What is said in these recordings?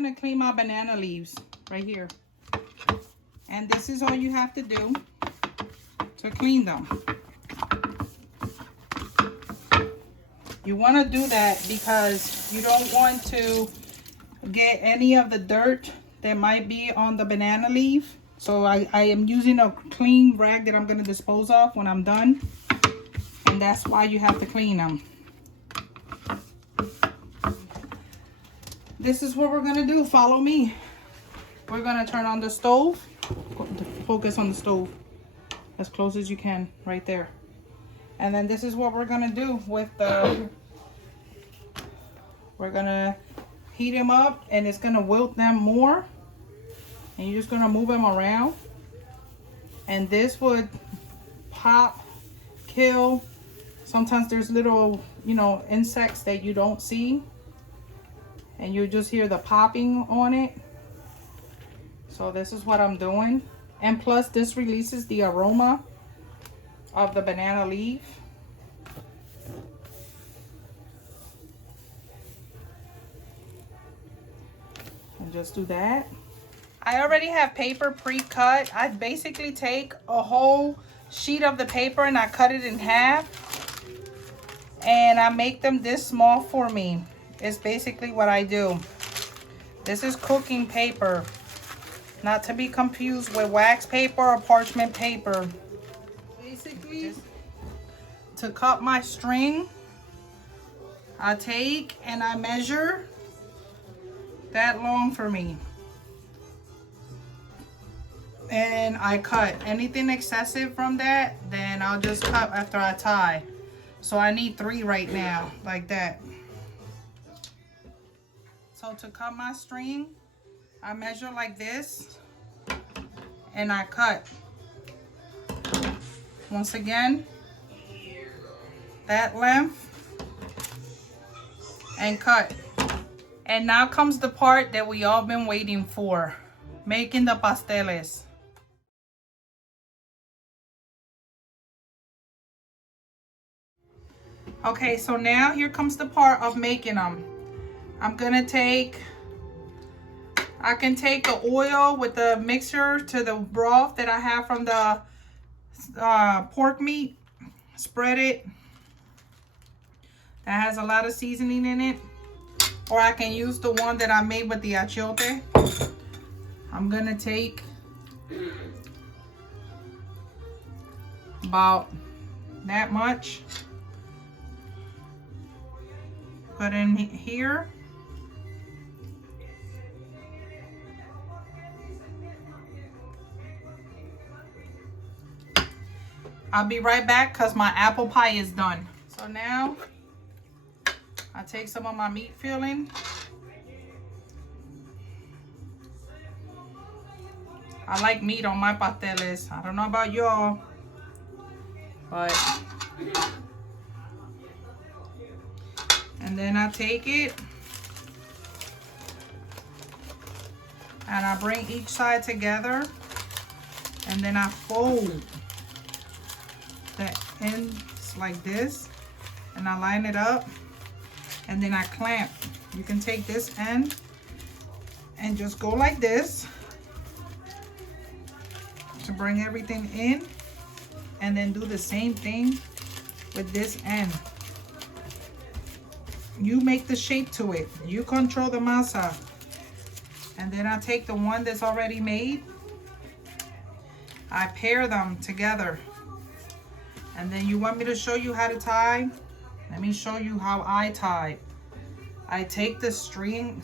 gonna clean my banana leaves right here. And this is all you have to do to clean them. You want to do that because you don't want to get any of the dirt that might be on the banana leaf. So I am using a clean rag that I'm going to dispose of when I'm done. And that's why you have to clean them. This is what we're going to do. Follow me. We're going to turn on the stove. Focus on the stove as close as you can right there. And then this is what we're going to do with the... We're going to heat them up and it's going to wilt them more. And you're just going to move them around. And this would pop, kill. Sometimes there's little, you know, insects that you don't see. And you just hear the popping on it. So this is what I'm doing. And plus this releases the aroma of the banana leaf. And just do that. I already have paper pre-cut. I basically take a whole sheet of the paper and I cut it in half. And I make them this small for me. It's basically what I do. This is cooking paper. Not to be confused with wax paper or parchment paper. Basically, to cut my string, I take and I measure that long for me. And I cut. Anything excessive from that, then I'll just cut after I tie. So I need 3 right now, like that. So to cut my string, I measure like this and I cut. Once again, that length and cut. And now comes the part that we all been waiting for, making the pasteles. Okay, so now here comes the part of making them. I'm gonna take, I can take the oil with the mixture to the broth that I have from the pork meat, spread it. That has a lot of seasoning in it. Or I can use the one that I made with the achiote. I'm gonna take about that much. Put in here. I'll be right back because my apple pie is done. So now I take some of my meat filling. I like meat on my pasteles. I don't know about y'all, but and then I take it and I bring each side together and then I fold the ends like this and I line it up and then I clamp. You can take this end and just go like this to bring everything in and then do the same thing with this end. You make the shape to it. You control the masa. And then I take the one that's already made. I pair them together. And then you want me to show you how to tie? Let me show you how I tie. I take the string,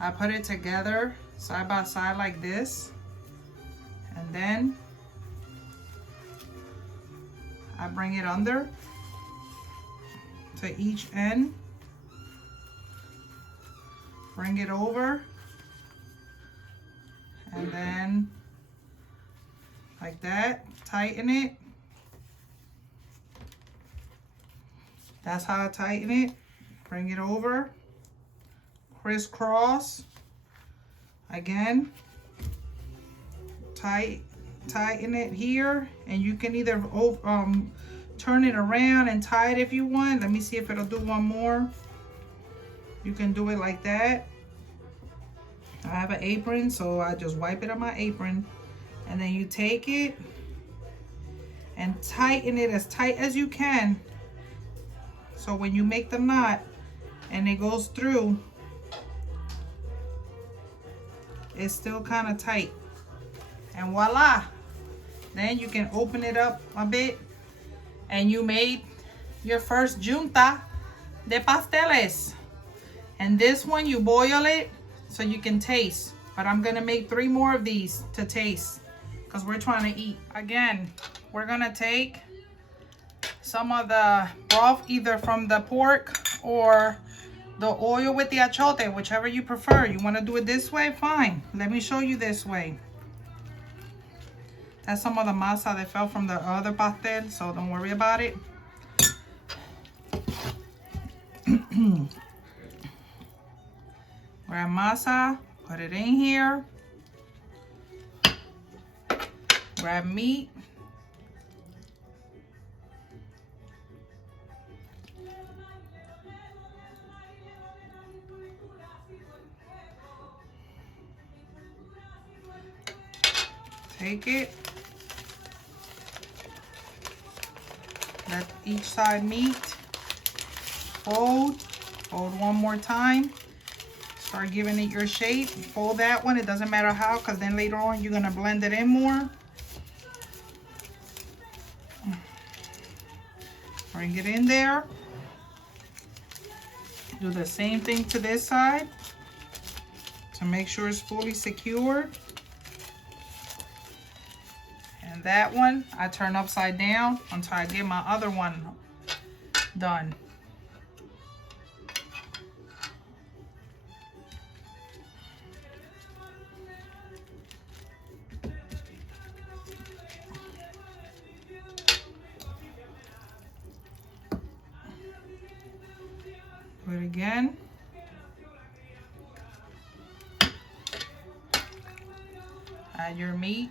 I put it together side by side like this. And then I bring it under to each end, bring it over, and then like that, tighten it. That's how I tighten it. Bring it over, crisscross, again, tighten it here, and you can either turn it around and tie it if you want. Let me see if it'll do one more. You can do it like that. I have an apron, so I just wipe it on my apron. And then you take it and tighten it as tight as you can. So when you make the knot and it goes through, it's still kind of tight. And voila! Then you can open it up a bit and you made your first junta de pasteles. And this one you boil it so you can taste. But I'm gonna make 3 more of these to taste because we're trying to eat. Again, we're gonna take some of the broth either from the pork or the oil with the achote, whichever you prefer. You wanna do it this way? Fine. Let me show you this way. That's some of the masa that fell from the other pastel, so don't worry about it. Grab masa, put it in here. Grab meat. Take it. Let each side meet. Fold. Fold one more time. Start giving it your shape. Fold that one. It doesn't matter how, because then later on you're going to blend it in more. Bring it in there. Do the same thing to this side to make sure it's fully secured. And that one I turn upside down until I get my other one done. Do it again. Add your meat.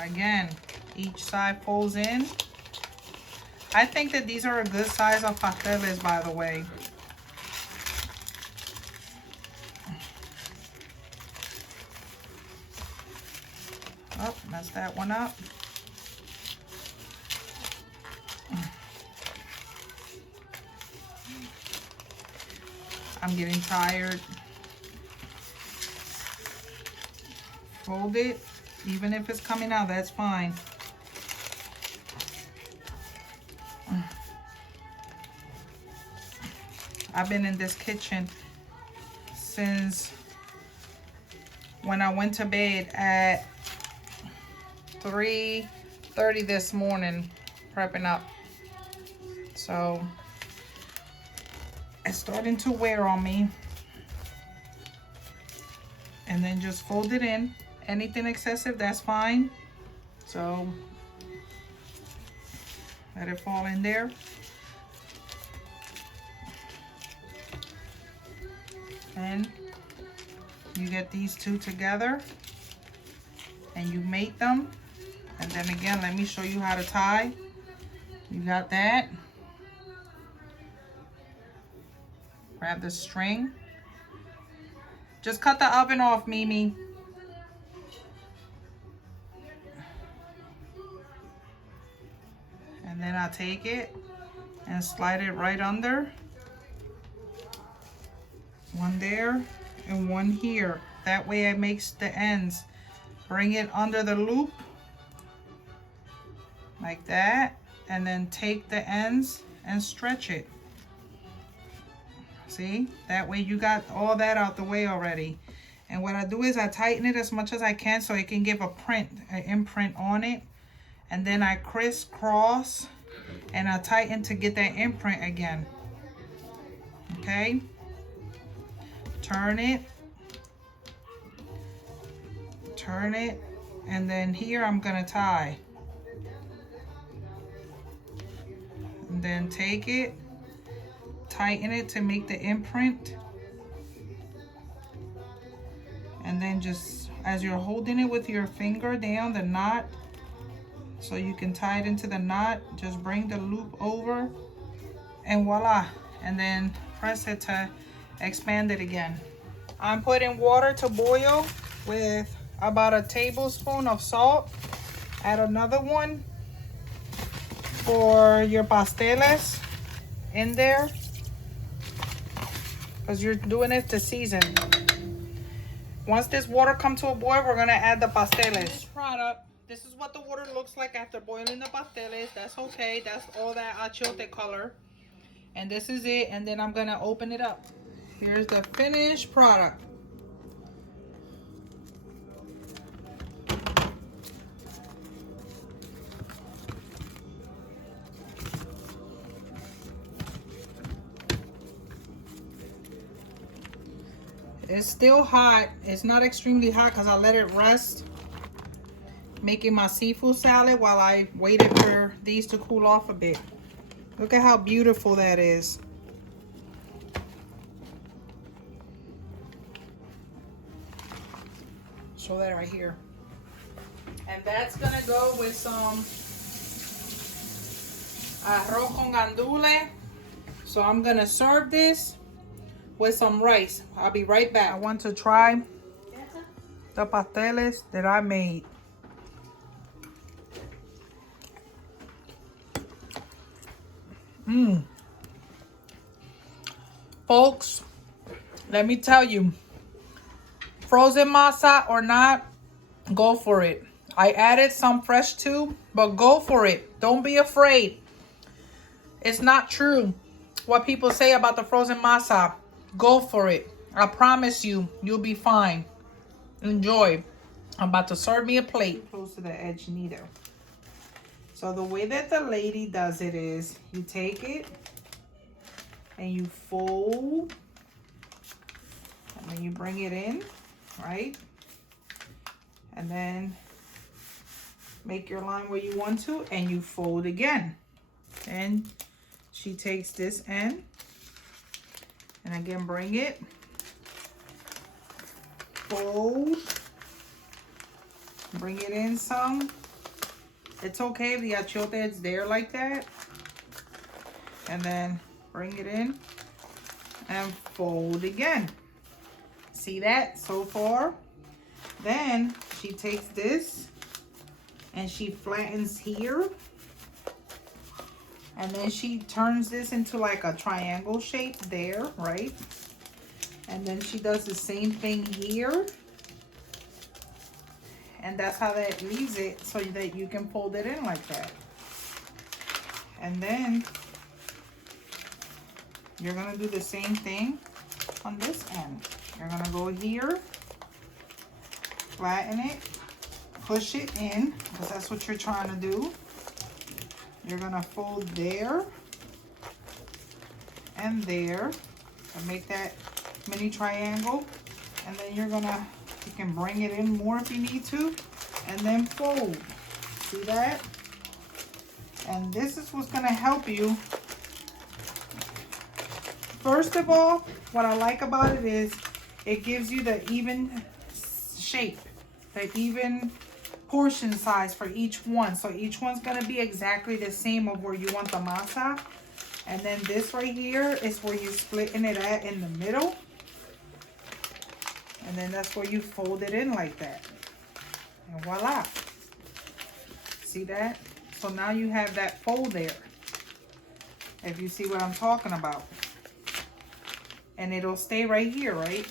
Again, each side folds in. I think that these are a good size of pasteles, by the way. Oh, messed that one up. I'm getting tired. Fold it. Even if it's coming out, that's fine. I've been in this kitchen since when I went to bed at 3:30 this morning, prepping up. So it's starting to wear on me. And then just fold it in. Anything excessive, that's fine. So let it fall in there. And you get these two together and you mate them. And then again, let me show you how to tie. You got that. Grab the string. Just cut the oven off, Mimi. And then I'll take it and slide it right under. One there and one here. That way it makes the ends. Bring it under the loop like that, and then take the ends and stretch it. See, that way you got all that out the way already. And what I do is I tighten it as much as I can so it can give a print, an imprint on it. And then I crisscross and I tighten to get that imprint again. Okay, turn it, and then here I'm gonna tie. And then take it, tighten it to make the imprint. And then just as you're holding it with your finger down the knot, so you can tie it into the knot. Just bring the loop over and voila, and then press it to expand it again. I'm putting water to boil with about a tablespoon of salt. Add another one for your pasteles in there, because you're doing it to season. Once this water comes to a boil, we're gonna add the pasteles. Product. This is what the water looks like after boiling the pasteles. That's okay. That's all that achiote color. And this is it. And then I'm gonna open it up. Here's the finished product. It's still hot. It's not extremely hot because I let it rest, making my seafood salad while I waited for these to cool off a bit. Look at how beautiful that is. Show that right here. And that's gonna go with some arroz con gandules. So I'm gonna serve this with some rice. I'll be right back. I want to try the pasteles that I made. Folks, let me tell you, frozen masa or not, go for it. I added some fresh too, but go for it. Don't be afraid. It's not true what people say about the frozen masa. Go for it. I promise you, you'll be fine. Enjoy. I'm about to serve me a plate. Close to the edge neither. So the way that the lady does it is, you take it and you fold, and then you bring it in, right? And then make your line where you want to, and you fold again. And she takes this end, and again bring it, fold, bring it in some. It's okay if the achiote is there like that. And then bring it in and fold again. See that so far? Then she takes this and she flattens here. And then she turns this into like a triangle shape there, right? And then she does the same thing here. And that's how that leaves it, so that you can fold it in like that. And then you're gonna do the same thing on this end. You're gonna go here, flatten it, push it in, because that's what you're trying to do. You're gonna fold there and there and make that mini triangle. And then you're gonna, you can bring it in more if you need to, and then fold. See that? And this is what's gonna help you. First of all, what I like about it is it gives you the even shape, the even portion size for each one. So each one's gonna be exactly the same of where you want the masa. And then this right here is where you're splitting it at in the middle. And then that's where you fold it in like that. And voila. See that? So now you have that fold there. If you see what I'm talking about. And it'll stay right here, right?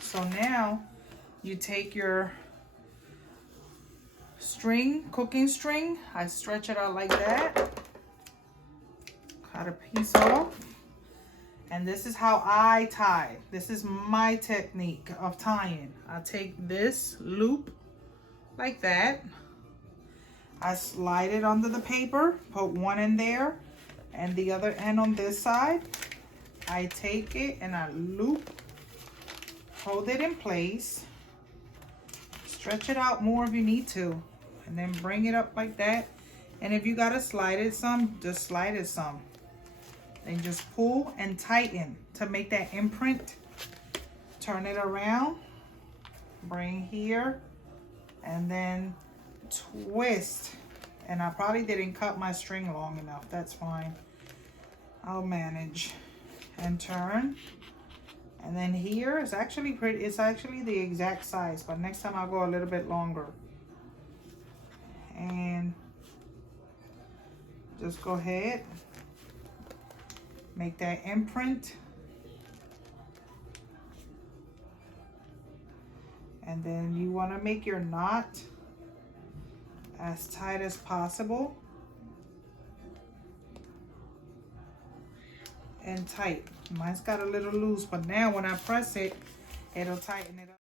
So now you take your string, cooking string. I stretch it out like that. Cut a piece off. And this is how I tie. This is my technique of tying. I take this loop like that. I slide it under the paper, put one in there, and the other end on this side. I take it and I loop, hold it in place, stretch it out more if you need to, and then bring it up like that. And if you gotta slide it some, just slide it some. Then just pull and tighten to make that imprint. Turn it around, bring here, and then twist And I probably didn't cut my string long enough. That's fine. I'll manage. And turn. And then here is actually pretty, it's actually the exact size, but next time I'll go a little bit longer. And just go ahead, make that imprint. And then you want to make your knot as tight as possible. And tight. Mine's got a little loose, but now when I press it, it'll tighten it up.